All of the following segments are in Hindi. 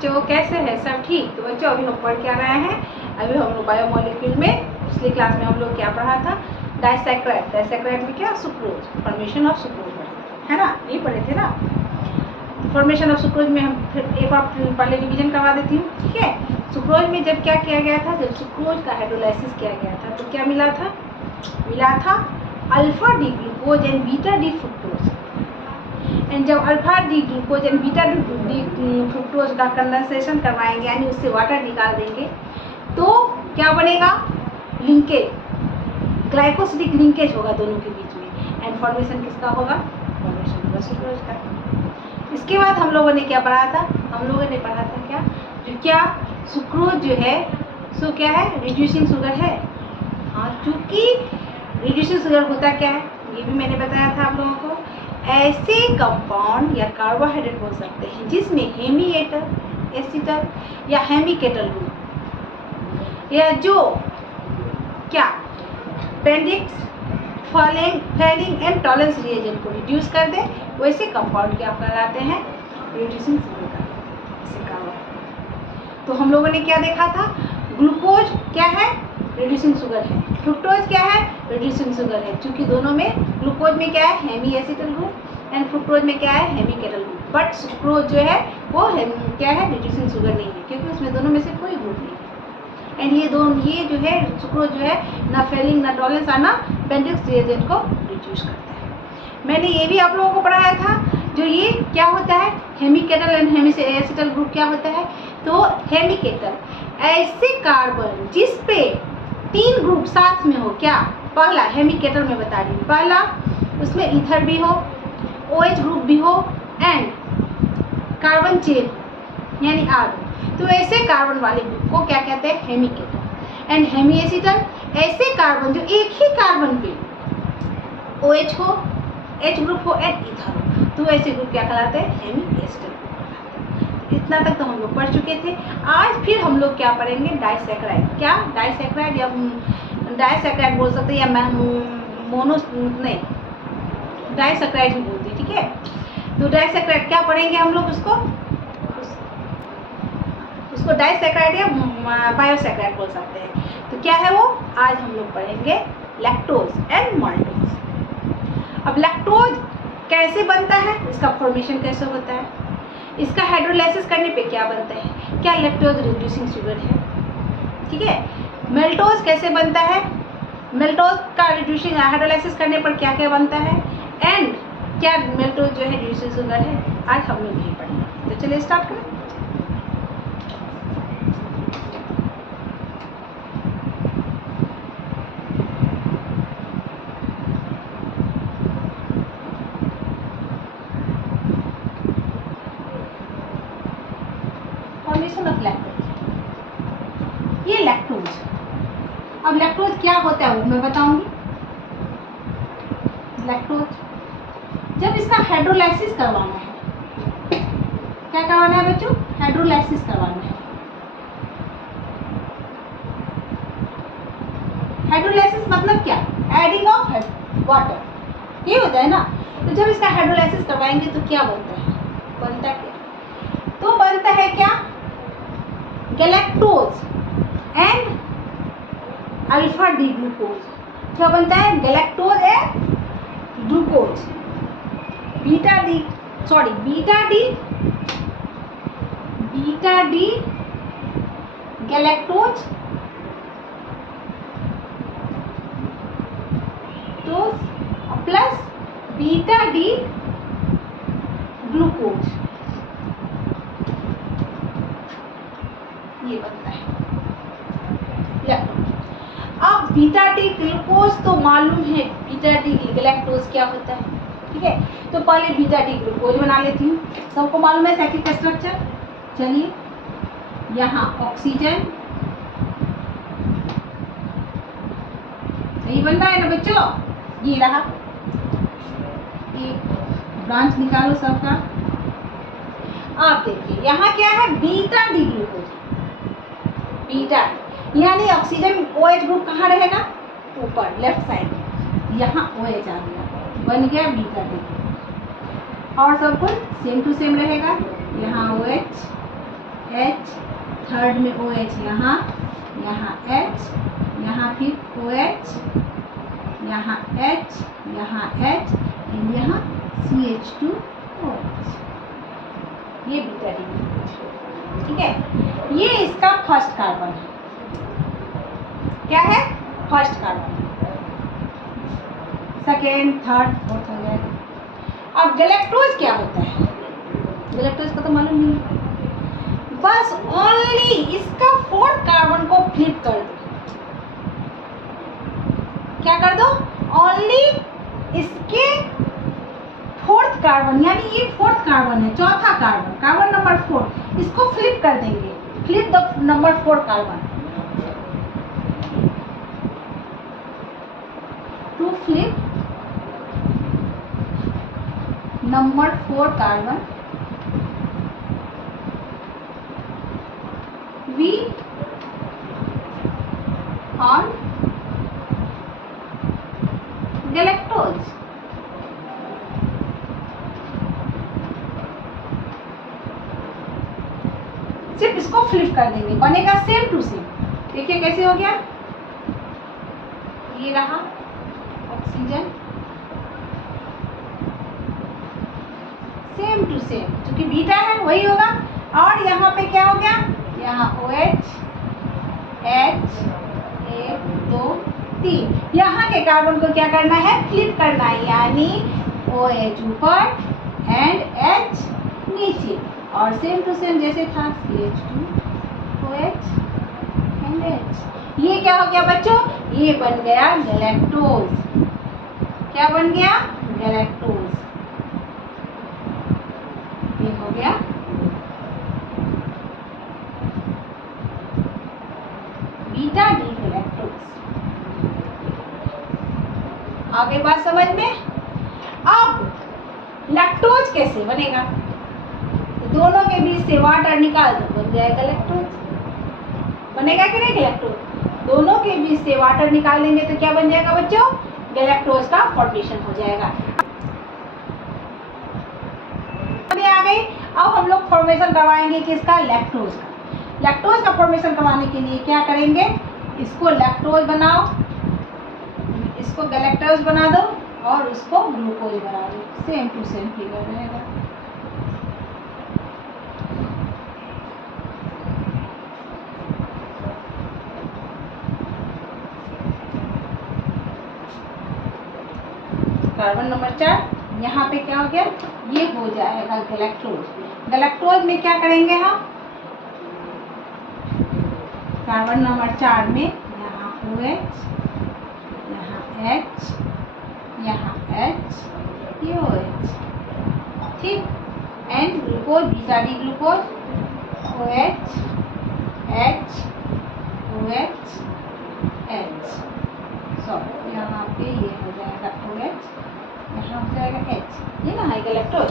बच्चों, कैसे हैं सब? ठीक। तो बच्चों अभी हम पढ़ के आ रहे हैं, अभी हम लोग बायोमोलिक्यूल में पिछली क्लास में हम लोग क्या पढ़ा था? डाइसैक्राइड। डाइसैक्राइड में क्या? सुक्रोज, फॉर्मेशन ऑफ सुक्रोज है ना, ये पढ़े थे ना। फॉर्मेशन ऑफ सुक्रोज में हम फिर एक बार पहले रिवीजन करवा देती हूँ, ठीक है। सुक्रोज में जब क्या किया गया था, जब सुक्रोज का हाइड्रोलाइसिस किया गया था तो क्या मिला था? मिला था alpha D glucose and beta D fructose. And जब alpha D glucose and beta D fructose का कंडेंसेशन करवाएंगे, यानी उससे वाटर निकाल देंगे, तो क्या बनेगा? लिंकेज, ग्लाइकोसिडिक लिंकेज होगा दोनों के बीच में। एंड फॉर्मेशन किसका होगा? फॉर्मेशन होगा सुक्रोज का। इसके बाद हम लोगों ने क्या पढ़ा था? हम लोगों ने पढ़ा था क्या, जो क्या सुक्रोज जो है सो क्या है? रिड्यूसिंग शुगर है। हाँ, चूंकि रिड्यूसिंग शुगर होता क्या है, ये भी मैंने बताया था आप लोगों को। ऐसे कंपाउंड या कार्बोहाइड्रेट बोल सकते हैं जिसमें हेमीएटर एसिटल या हेमिकेटल ग्रुप, या जो क्या पेंडिक्स फेलिंग एंड टॉलरेंस रिएजेंट को रिड्यूस कर दे, वैसे कंपाउंड क्या कहलाते हैं? रिड्यूसिंग शुगर का कार्बोहाइड्रेट। तो हम लोगों ने क्या देखा था? ग्लूकोज क्या है? रिड्यूसिंग शुगर है। फ्रुक्टोज क्या है? रिड्यूसिंग शुगर है। क्योंकि दोनों में, ग्लूकोज में क्या है? Hemiacetal group, and fructose में क्या है? हेमिकेटल ग्रुप। बट सुक्रोज जो है वो क्या है? रिड्यूसिंग शुगर नहीं है, क्योंकि उसमें दोनों में से कोई ग्रुप नहीं है। एंड ये जो है सुक्रोज जो है ना फेलिंग ना टॉलरेंस ना पेंडिक्स रिएजेंट को रिड्यूस करता है। मैंने ये भी आप लोगों को पढ़ाया था, जो ये क्या होता है? हेमिकेटल एंड हेमी एसिटल ग्रुप क्या होता है? तो हेमिकेटल ऐसे कार्बन जिस पे 3 ग्रुप साथ में हो। क्या? पहला हेमिकेटल में बता रही हूँ, पहला उसमें ईथर भी हो, OH ग्रुप भी हो, एंड कार्बन चेन यानी R। तो ऐसे कार्बन वाले ग्रुप को क्या कहते हैं? हेमिकेटल। एंड हेमी एसिटल ऐसे कार्बन जो एक ही कार्बन पे OH हो, H ग्रुप हो एंड ईथर हो, तो ऐसे ग्रुप क्या कहलाते हैं? Hemiacetal. इतना तक तो हम लोग पढ़ चुके थे। आज फिर हम लोग क्या पढ़ेंगे? डाइसैक्राइड। क्या? डाइसैक्राइड या डाइसैक्राइड बोल सकते हैं, या मोनो नहीं, डाइसैक्राइड ही बोलते हैं, ठीक है। तो डाइसैक्राइड क्या पढ़ेंगे हम लोग? उसको डाइसैक्राइड या बायोसैक्राइड बोल सकते हैं। तो क्या है वो? आज हम लोग पढ़ेंगे लैक्टोज एंड माल्टोज। अब लैक्टोज कैसे बनता है, इसका फॉर्मेशन कैसे होता है, इसका हाइड्रोलाइसिस करने पे क्या बनता है? क्या लैक्टोज रिड्यूसिंग शुगर है? ठीक है। मेल्टोज कैसे बनता है? मेल्टोज का रिड्यूसिंग हाइड्रोलाइसिस करने पर क्या क्या बनता है? एंड क्या मेल्टोज जो है रिड्यूसिंग शुगर है? आज हम लोग यही पढ़ेंगे। तो चलिए स्टार्ट करें। फॉर्मेशन ऑफ लैक्टोज, ये लैक्टोज। अब लैक्टोज क्या होता है वो मैं बताऊंगी। लैक्टोज जब इसका हाइड्रोलाइसिस करवाना है, क्या करवाना है बच्चों? हाइड्रोलाइसिस करवाना है। हाइड्रोलाइसिस मतलब क्या? एडिंग ऑफ वाटर, ये होता है ना। तो जब इसका हाइड्रोलाइसिस करवाएंगे तो क्या बनता है? बनता क्या? तो बनता है क्या? Galactose and alpha D glucose. क्या बनता है? Galactose and glucose, beta D galactose तो प्लस बीटा डी ग्लूकोज, ये बनता है लैक्टोज। अब बीटा डी ग्लूकोज तो मालूम है, बीटा डी गैलेक्टोज क्या होता है, ठीक है। तो पहले बीटा डी ग्लूकोज बना लेती हूँ। सबको मालूम है साइकिल का स्ट्रक्चर। चलिए, यहाँ ऑक्सीजन, सही बन रहा है ना बच्चों? ये रहा, एक ब्रांच निकालो सबका। आप देखिए यहाँ क्या है? बीटा डी ग्लूकोज, बीटा यानी ऑक्सीजन OH ग्रुप कहाँ रहेगा? ऊपर लेफ्ट साइड में। यहाँ OH आ गया, बन गया बीटा डी। और सब कुछ सेम टू सेम रहेगा। यहाँ OH H, थर्ड में OH यहाँ, यहाँ H, यहाँ फिर OH, यहाँ H, यहाँ H एंड यहाँ CH2OH। ये बीटा डी ग्लूकोज, ठीक है। ये इसका फर्स्ट कार्बन है। क्या है? First carbon. Second, third, fourth हो जाएगा। अब गैलेक्टोज क्या होता है? गैलेक्टोज का तो मालूम नहीं है। बस ओनली इसका फोर्थ कार्बन को फ्लिप कर दो। क्या कर दो? ओनली इसके फोर्थ कार्बन, यानी ये फोर्थ कार्बन है, चौथा कार्बन, कार्बन नंबर 4, इसको फ्लिप कर देंगे। Flip the number 4 carbon. To flip number 4 carbon, we on galactose। सिर्फ इसको फ्लिप कर देंगे, बनेगा सेम टू सेम। देखिए कैसे हो गया। ये रहा ऑक्सीजन, सेम टू सेम, क्योंकि बीटा है वही होगा। और यहाँ पे क्या हो गया? यहाँ OH, H, 1 2 3, यहाँ के कार्बन को क्या करना है? फ्लिप करना है, यानी OH ऊपर एंड H नीचे, और सेम टू सेम जैसे था CH2OH एंड H। ये क्या हो गया बच्चों? ये बन गया गैलेक्टोज। क्या बन गया? गैलेक्टोज। ये हो गया बीटा डी गैलेक्टोज। आगे बात समझ में। अब लैक्टोज कैसे बनेगा? तो दोनों के बीच से वाटर निकाल दो, बन जाएगा लैक्टोज। बनेगा कि नहीं गैलेक्टोज? दोनों के बीच से वाटर निकाल देंगे तो क्या बन जाएगा बच्चों? गैलेक्टोज का फॉर्मेशन हो जाएगा। आ गई। अब हम लोग फॉर्मेशन करवाएंगे किसका? लैक्टोज का। लैक्टोज का फॉर्मेशन करवाने के लिए क्या करेंगे? इसको लैक्टोज बनाओ, इसको गैलेक्टोज बना दो और उसको ग्लूकोज बना दो। सेम टू सेम फिगर रहेगा। कार्बन नंबर 4, यहाँ पे क्या हो गया? ये हो जाएगा गैलेक्टोज। गैलेक्टोज में क्या करेंगे हम? कार्बन नंबर 4 में यहाँ OH, यहाँ H, यहाँ H, ये OH, ठीक। And glucose, beta D glucose, OH, H, OH, H। Sorry, यहाँ पे ये हो जाएगा OH, यहाँ हो जाएगा H। ये ना है गैलेक्टोज।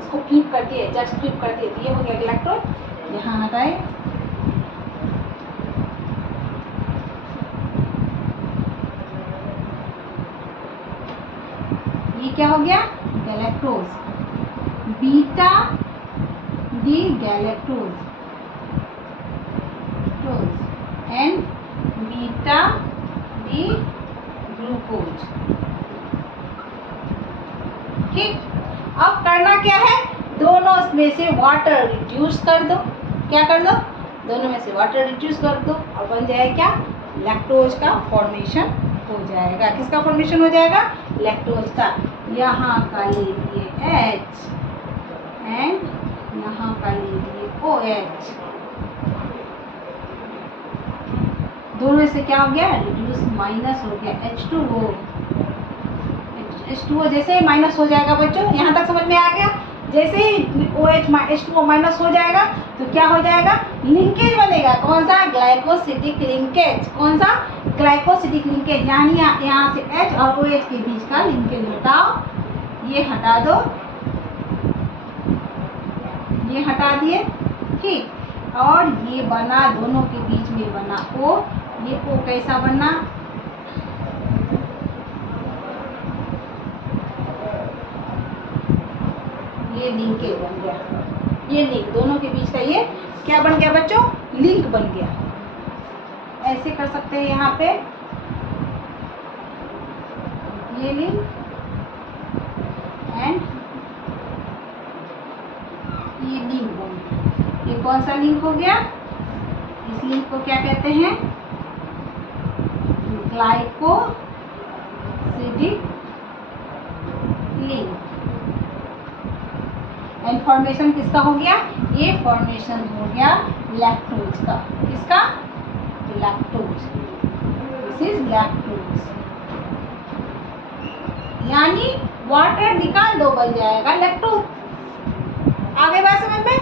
इसको फ्लिप कर दिए, जस्ट फ्लिप कर दिए तो ये हो गया गैलेक्टोज। यहाँ हटाए, ये क्या हो गया? Galactose, beta D galactose and beta D glucose. ठीक। अब करना क्या है? दोनों में से वाटर रिड्यूस कर दो। क्या कर दो? दोनों में से वाटर रिड्यूस कर दो और बन जाएगा क्या? लैक्टोज का फॉर्मेशन हो जाएगा। किसका फॉर्मेशन हो जाएगा? लैक्टोज का। यहाँ का ले लिए H एंड यहाँ का ले लिए OH। दोनों में से क्या हो गया? रिड्यूस, माइनस हो गया H2O। H2O जैसे ही माइनस हो जाएगा बच्चों, यहाँ तक समझ में आ गया? जैसे ही OH H2O माइनस हो जाएगा तो क्या हो जाएगा? लिंकेज बनेगा। कौन सा? Glycosidic linkage. कौन सा? Glycosidic linkage. यानी यहाँ से H और OH के बीच का लिंकेज हटाओ। ये हटा दो, ये हटा दिए, ठीक। और ये बना, दोनों के बीच में बना O। ये O कैसा बना? ये लिंकेज बन गया। ये लिंक, दोनों के बीच का ये क्या बन गया बच्चों, लिंक बन गया। ऐसे कर सकते हैं यहाँ पे ये लिंक एंड ये लिंक बन गया। ये कौन सा लिंक हो गया, इस लिंक को क्या कहते हैं, ग्लाइकोसिडिक लिंक। एंड फॉर्मेशन किसका हो गया, ये फॉर्मेशन हो गया लैक्टोज का। किसका, लैक्टोज, दिस इज लैक्टोज। यानी वाटर निकाल दो बन जाएगा लैक्टोज। आगे बात समझ में,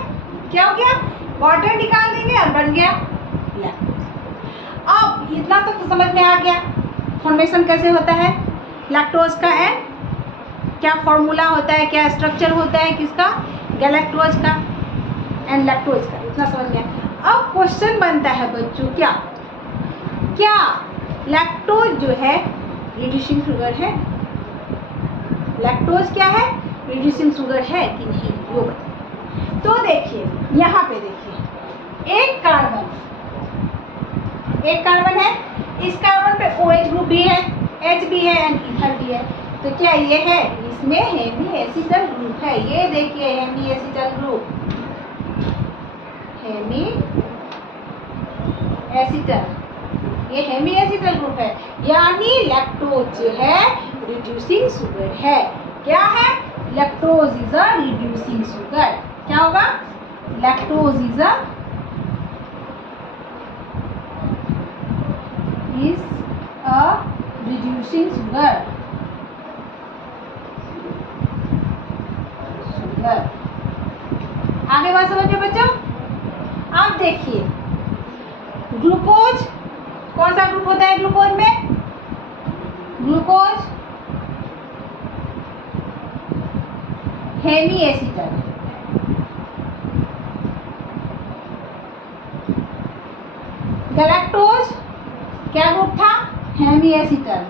क्या हो गया, वाटर निकाल देंगे और बन गया लैक्टोज। अब इतना तक तो समझ में आ गया फॉर्मेशन कैसे होता है लैक्टोज का, एंड क्या फॉर्मूला होता है, क्या स्ट्रक्चर होता है किसका, गैलेक्टोज का एंड लैक्टोज का, इतना समझ में। अब क्वेश्चन बनता है बच्चों, क्या क्या लैक्टोज जो है रिड्यूसिंग शुगर है, लैक्टोज क्या है, रिड्यूसिंग शुगर है कि नहीं, वो बताइए। तो देखिए यहाँ पे देखिए, एक कार्बन है, इस कार्बन पे OH ग्रुप भी है, H भी है एंड इथर भी है। तो क्या ये है, इसमें हेमी एसिटल ग्रुप है। ये देखिए hemiacetal group, hemiacetal, ये हेमी एसिटल ग्रुप है। यानी लैक्टोज जो है रिड्यूसिंग शुगर है। क्या है, lactose is a reducing sugar. क्या होगा, lactose is a reducing sugar. आगे बात समझिए बच्चों। अब देखिए ग्लूकोज, कौन सा ग्रुप होता है ग्लूकोज में, ग्लूकोज हेमी एसिटल, गैलेक्टोज क्या ग्रुप था, हेमी एसिटल।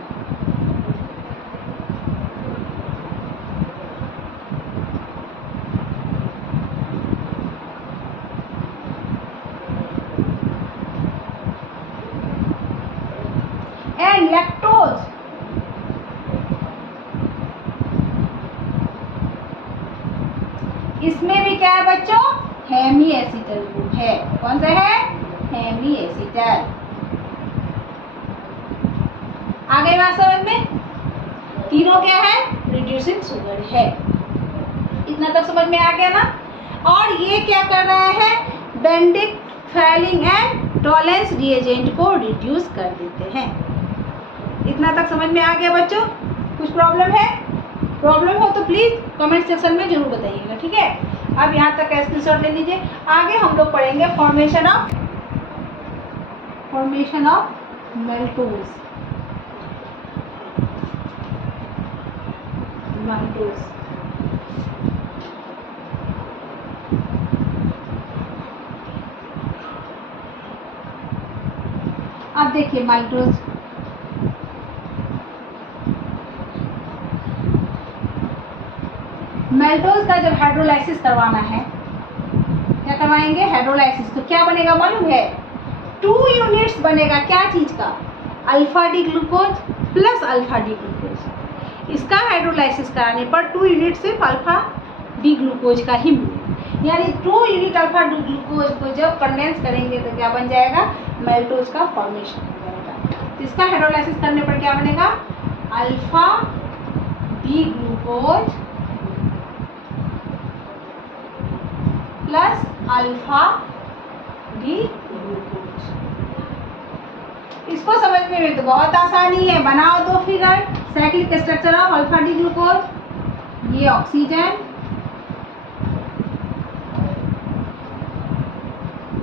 एंड लैक्टोज इसमें भी क्या है बच्चों, हेमी एसिटल ग्रुप है। कौन सा है, हेमी एसिटल। आगे बात समझ में, तीनों क्या है, रिड्यूसिंग शुगर है। इतना तक समझ में आ गया ना। और ये क्या कर रहा है, Benedict falling and Tollens reagent को रिड्यूस कर देते हैं। इतना तक समझ में आ गया बच्चों, कुछ प्रॉब्लम है, प्रॉब्लम हो तो प्लीज कमेंट सेक्शन में जरूर बताइएगा, ठीक है। अब यहाँ तक का स्क्रीनशॉट ले लीजिए। आगे हम लोग पढ़ेंगे फॉर्मेशन ऑफ मेल्टोज। अब देखिए माल्टोज, मेल्टोज का जब हाइड्रोलाइसिस करवाना है, क्या करवाएंगे, हाइड्रोलाइसिस। तो क्या बनेगा मालूम है, 2 यूनिट्स बनेगा, क्या चीज का, alpha D glucose plus alpha D glucose. इसका हाइड्रोलाइसिस कराने पर 2 यूनिट सिर्फ अल्फा डी ग्लूकोज का ही मिलेगा। यानी 2 यूनिट अल्फा डी ग्लूकोज को जब कंडेंस करेंगे तो क्या बन जाएगा, मेल्टोज का फॉर्मेशन हो जाएगा। तो इसका हाइड्रोलाइसिस करने पर क्या बनेगा, alpha D glucose plus alpha D glucose. इसको समझने में तो बहुत आसानी है, बनाओ 2 figure, cyclic structure of alpha D glucose. ये ऑक्सीजन,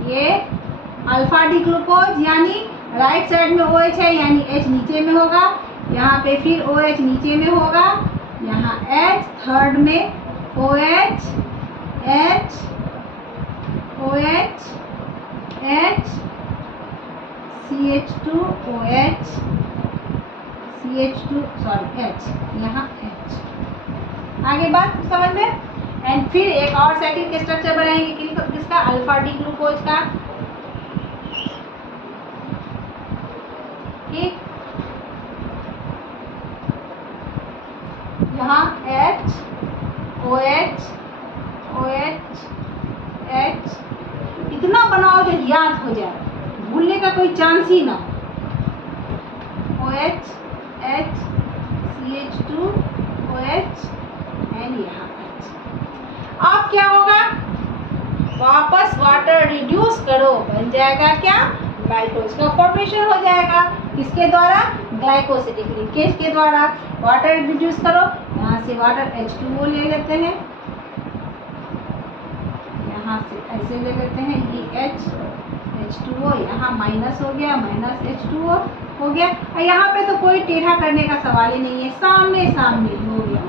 ये अल्फा डी ग्लूकोज, यानी राइट साइड में OH है, यानी H नीचे में होगा, यहाँ पे फिर OH नीचे में होगा, यहाँ H, थर्ड में OH, H, OH, H, CH2, OH, CH2 sorry H, यहाँ H। आगे बात समझ में, एंड फिर एक और सेकंड के स्ट्रक्चर बनाएंगे किसका, अल्फा डी ग्लूकोज का, ठीक। यहाँ H OH OH H इतना बनाओ जो याद हो जाए, भूलने का कोई चांस ही ना। OH H CH2 OH and यहाँ H। अब क्या होगा, वापस वाटर रिड्यूस करो, बन जाएगा क्या, मैल्टोज का फॉर्मेशन हो जाएगा। किसके द्वारा, ग्लाइकोसिडिक लिंकेज के द्वारा। वाटर रिड्यूस करो, यहाँ से वाटर H2O ले लेते हैं, यहाँ से ऐसे ले लेते हैं, ये H2O यहाँ माइनस हो गया, माइनस H2O हो गया। और यहाँ पे तो कोई टेढ़ा करने का सवाल ही नहीं है, सामने सामने हो गया।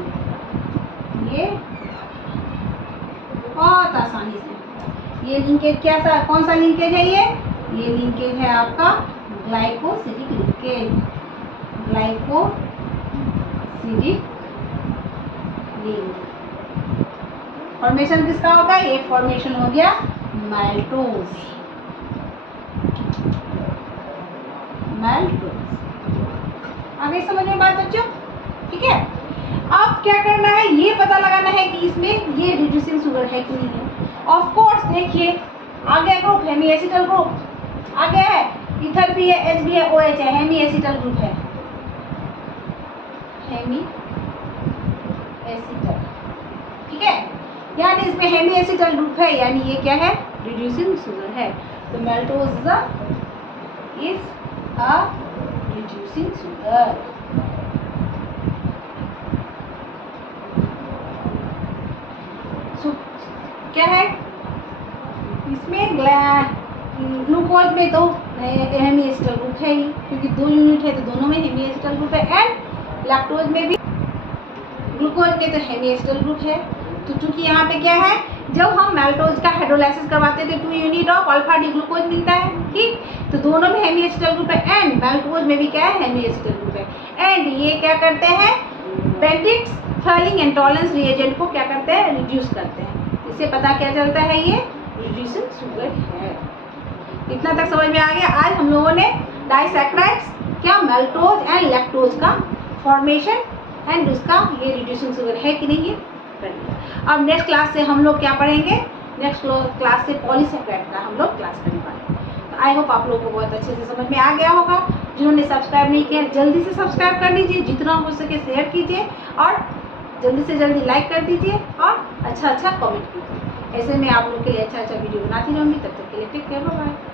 ये बहुत आसानी से, ये लिंकेज क्या सा, कौन सा लिंकेज है ये लिंकेज है आपका glycosidic linkage, glycosidic link. Formation किसका होगा, ये फॉर्मेशन हो गया मैल्टोज, मैल्टोज। आ गई समझ में बात बच्चों, ठीक है। अब क्या करना है, ये पता लगाना है कि इसमें ये रिड्यूसिंग शुगर है कि नहीं है। ऑफ कोर्स देखिए आगे ग्रुप हेमी एसिटल ग्रुप, आगे है इथर भी है, H भी है, OH है, हेमी एसिटल ग्रुप है, हेमी एसिटल, ठीक है। यानी इसमें हेमी एसिटल ग्रुप है, यानी ये क्या है, रिड्यूसिंग शुगर है। तो मैल्टोज इज अ रिड्यूसिंग शुगर। क्या है इसमें, ग्लूकोज में तो हेमी एसिटल ग्रुप है ही, क्योंकि 2 यूनिट है तो दोनों में हेमी एसिटल ग्रुप है। एंड लैक्टोज में भी, ग्लूकोज में तो हेमी एसिटल ग्रुप है। तो चूंकि यहाँ पे क्या है, जब हम मैल्टोज का हाइड्रोलाइसिस करवाते थे 2 unit of alpha D glucose मिलता है, ठीक। तो दोनों में हेमी एसिटल ग्रुप है, एंड मैल्टोज में भी क्या है, हेमी एसिटल ग्रुप है। एंड ये क्या करते हैं, बेंटिक्स फर्लिंग इंटॉलरेंस रिएजेंट को क्या करते हैं, रिड्यूस करते हैं। इससे पता क्या चलता है, ये रिड्यूसिंग शुगर है। इतना तक समझ में आ गया। आज हम लोगों ने डाइसैक्राइड्स, क्या मैल्टोज एंड लैक्टोज का फॉर्मेशन एंड उसका ये रिड्यूसिंग शुगर है कि नहीं, ये कर लिया। अब नेक्स्ट क्लास से हम लोग क्या पढ़ेंगे, नेक्स्ट क्लास से पॉलीसैकेराइड का हम लोग क्लास करने वाले हैं। तो आई होप आप लोगों को बहुत अच्छे से समझ में आ गया होगा। जिन्होंने सब्सक्राइब नहीं किया जल्दी से सब्सक्राइब कर लीजिए, जितना हो सके शेयर कीजिए, और जल्दी से जल्दी लाइक कर दीजिए, और अच्छा कमेंट कीजिए। ऐसे में आप लोग के लिए अच्छा वीडियो बनाती रहूँगी। तब तक के लिए टेक केयर, बाय बाय।